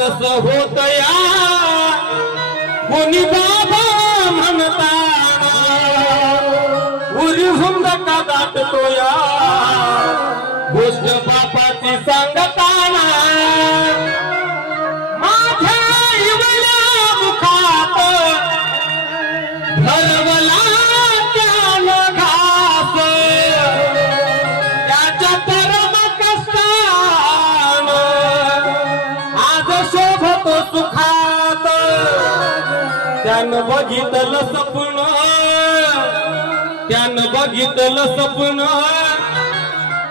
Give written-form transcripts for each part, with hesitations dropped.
जस होत या कोणी बाबा म्हणताना उरी हुंदका दाटतो या गोष्ट बापाची सांगताना माझ्या इवल्या दुखात भरवला त्यानं घास त्याच्या परम कष्टानं आज शोभतो सुखात त्यानं बघितलं सपन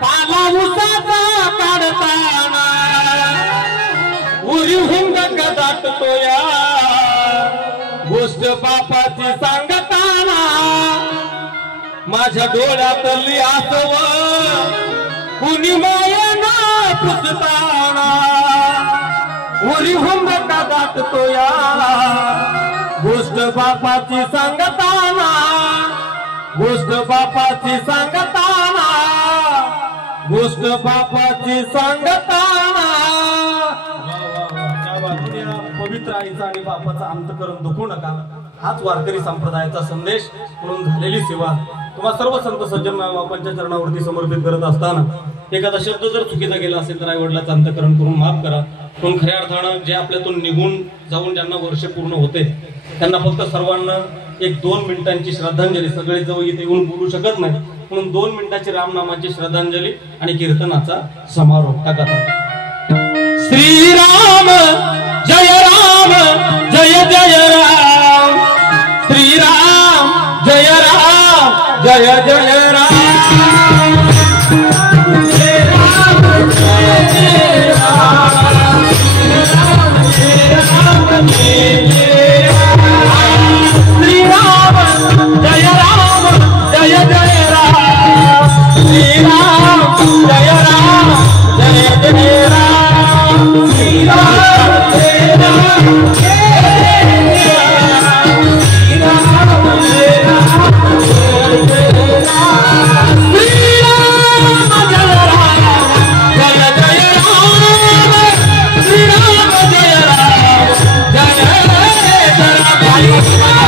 पाला उसाचा काढताना उरी हुंदका दाटतो या गोष्ट बापाची सांगताना माझ्या डोळ्यातली आसव कुणी मायेनं पुसताना उरी हुंदका दाटतो या गोष्ट बापाची सांगताना गोष्ट बापाची सांगताना गोष्ट बापाची सांगताना पवित्र आईचा आणि बापाचा अंतकरण दुखू नका हाच वारकरी संप्रदायाचा संदेश म्हणून झालेली सेवा तुम्हा सर्व संत सज्जन बापांच्या चरणावरती समर्पित करत असताना एखादा शब्द जर चुकीचा गेला असेल तर आई वडिलांचं अंतकरण करून माफ करा. पण खऱ्या अर्थानं जे आपल्यातून निघून जाऊन ज्यांना वर्ष पूर्ण होते त्यांना फक्त सर्वांना एक 2 मिनिटांची श्रद्धांजली सगळे जवळ इथे येऊन बोलू शकत नाही म्हणून 2 मिनिटाची रामनामाची श्रद्धांजली आणि कीर्तनाचा समारोप टाका. श्रीराम जय राम जय जय राम श्रीराम जय राम जय जय राम Bye.